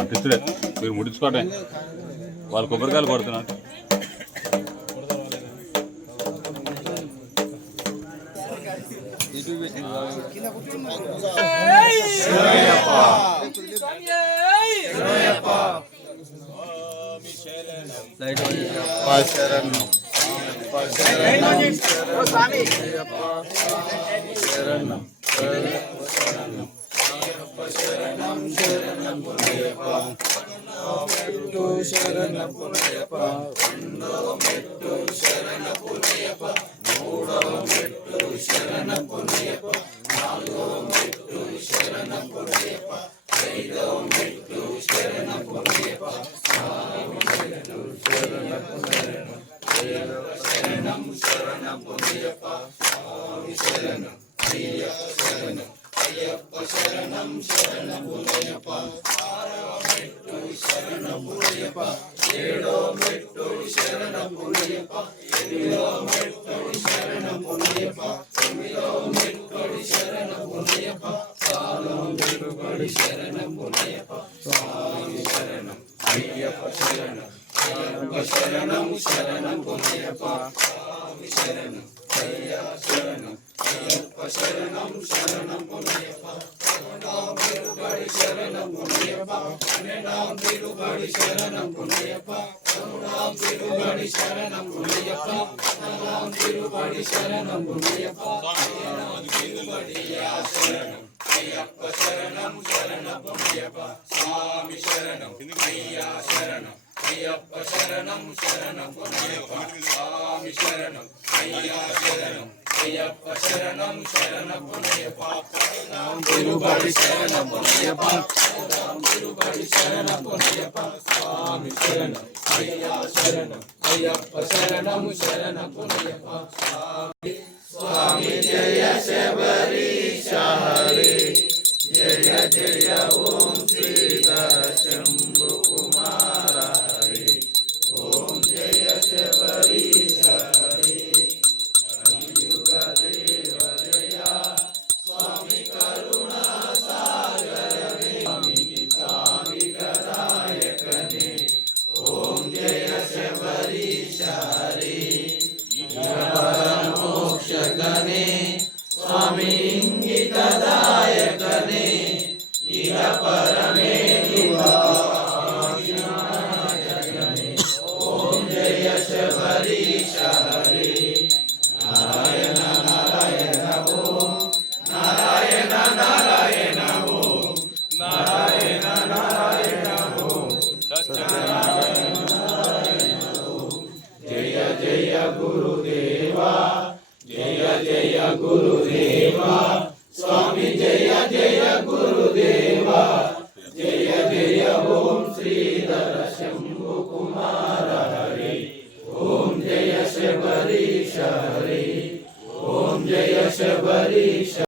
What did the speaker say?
అంటిస్తుడే మీరు ముడించుకోండి. వాళ్ళు కొబ్బరికాయలు కొడుతున్నారు. स्वामी जय शबरीश हरे जय जय ओम श्रीधर शंभु कुमार हरे ओम जय शबरीश हरे कलियुग देव जय स्वामी करुणा सागर स्वामी गदायकने ओम जय शबरीश हरे मोक्षगणे स्वामी इंगितदायकने इह परमे जगने ओम जय शबरीश हरे नारायण नारायण ओम नारायण नारायण ओम नारायण नारायण ओम सत्यनारायण नारायण ओम जय जय गुरुदेवा जय जय गुरु